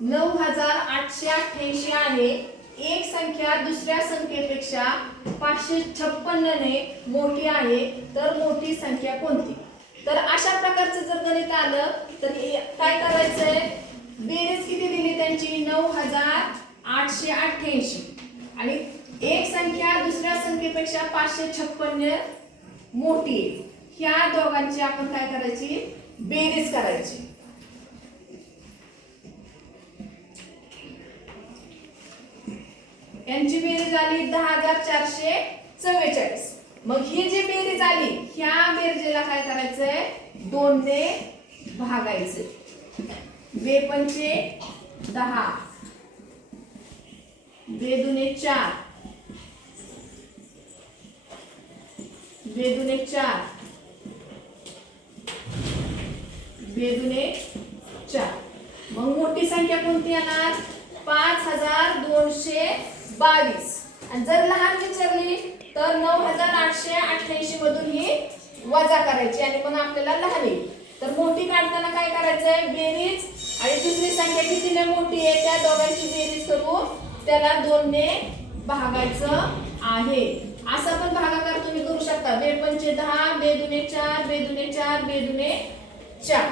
9888 आहे. एक संख्या दुसऱ्या संख्येपेक्षा 556 ने मोठी आहे, तर मोठी संख्या कोणती? तर अशा प्रकारचं जर गणित आलं तर काय करायचंय, बेरीज किती दिली त्यांची 9888 आणि एक संख्या दुसऱ्या संख्येपेक्षा 556 मोठी आहे. ह्या दोघांची आपण काय करायची, बेरीज करायची. यांची बेरीज आली 10444. मग ही जी बेरीज आली, ह्या बेरजेला काय करायचंय, 2 ने भागायचं. 2 पंचे 10, 2 दुने 4, 2 दुने 4, 2 दुने 4. मग मोठी संख्या कोणती येणार, 5222. आणि जर लहान विचारली तर 9888 मधून ही वजा करायची आणि मग आपल्याला लहान येईल. तर मोठी काढताना काय करायचंय, बेरीज आणि दुसरी संख्या कितीने मोठी आहे त्या दोघांची बेरीज करू, त्याला 2 ने भागायचं आहे. असा पण भागाकार तुम्ही करू शकता. 2 पंचे 10, 2 दुने 4, 2 दुने 4, 2 दुने 4.